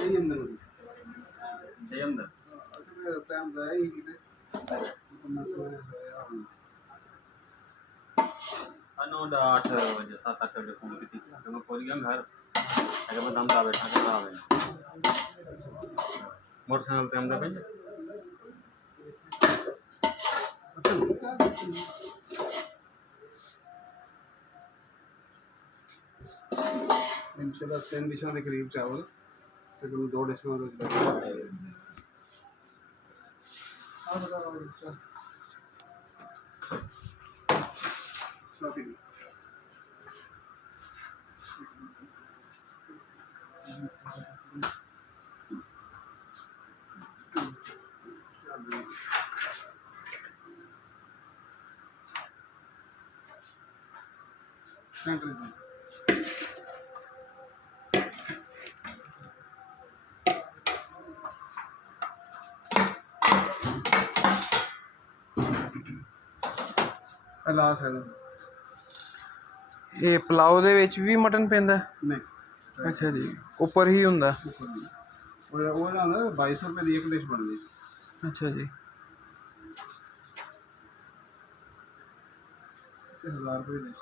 ਸਹੀ ਅੰਦਰ ਨੂੰ ਸਹੀ ਅੰਦਰ ਅਜੇ ਇਸ ਟਾਈਮ ਦਾ ਹੀ ਕਿਤੇ ਮੈਂ ਸਵੇਰੇ ਸੋਇਆ ਹੁਣ अनोड 8 बजे 7-8 बजे फोन की थी तो मैं पहुंच गया घर अगर मैं दमदा बैठा था खराब है मोटरसाइकिल पे हमदा पे इंशाल्लाह 3 डिशां के करीब चावल ते 2 डिशां दे अलास है ਇਹ ਪਲਾਓ ਦੇ ਵਿੱਚ ਵੀ ਮਟਨ ਪੈਂਦਾ? नहीं ਅੱਛਾ ਜੀ, ਉੱਪਰ ਹੀ ਹੁੰਦਾ? वो ना 2200 रुपये की एक डिश बन गई ਅੱਛਾ ਜੀ। 1000 रुपये डिश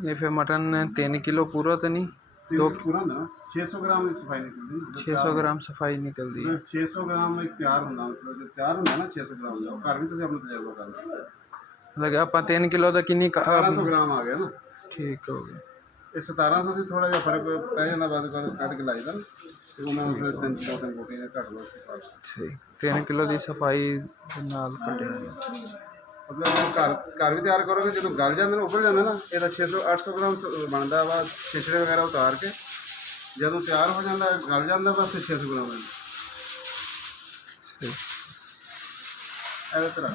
ਇਹ ਫਿਰ ਮਟਨ 3 ਕਿਲੋ ਪੂਰਾ ਤਾਂ ਨਹੀਂ? पूरा होंदा ना 600 ग्राम की सफाई निकलती है 600 ग्राम सफाई निकलती है। 600 ग्राम एक तैयार होंदा मतलब जो तैयार होंदा ना 600 ग्राम ਦਾ ਘਰ ਵੀ ਤੁਸੀਂ ਆਪਣਾ ਤਜਰਬਾ ਕਰ ਲਓ मतलब ਆਪਾਂ 3 ਕਿਲੋ ਦਾ ਕਿੰਨੀ 1700 ग्राम आ गया ना ਠੀਕ ਹੋ ਗਿਆ। ਇਹ 1700 ਸੀ ਥੋੜਾ ਜਿਹਾ ਫਰਕ ਪੈ ਜਾਂਦਾ ਬਾਅਦ ਕੱਢ ਕੇ ਲਾਈਦਾ ਤੇ ਉਹ ਮੈਂ ਉਸ ਦਿਨ 2-3 ਕੋਟੀਆਂ ਘੱਟ ਲੋ ਸੀ ਠੀਕ 3 ਕਿਲੋ ਦੀ ਸਫਾਈ ਦੇ ਨਾਲ ਕੱਢਿਆ। ਮਤਲਬ ਘਰ ਵੀ ਤਿਆਰ ਕਰੋਗੇ ਜਦੋਂ ਗਲ ਜਾਂਦੇ ਨੇ ਉੱਪਰ ਜਾਂਦੇ ਨਾ ਇਹਦਾ 600-800 ਗ੍ਰਾਮ ਬਣਦਾ ਵਾ ਛਿਛੜੇ ਵਗੈਰਾ ਉਤਾਰ ਕੇ ਜਦੋਂ ਤਿਆਰ ਹੋ ਜਾਂਦਾ ਗਲ ਜਾਂਦਾ ਬਸ 600 ਗ੍ਰਾਮ ਇਹਦੇ ਤਰ੍ਹਾਂ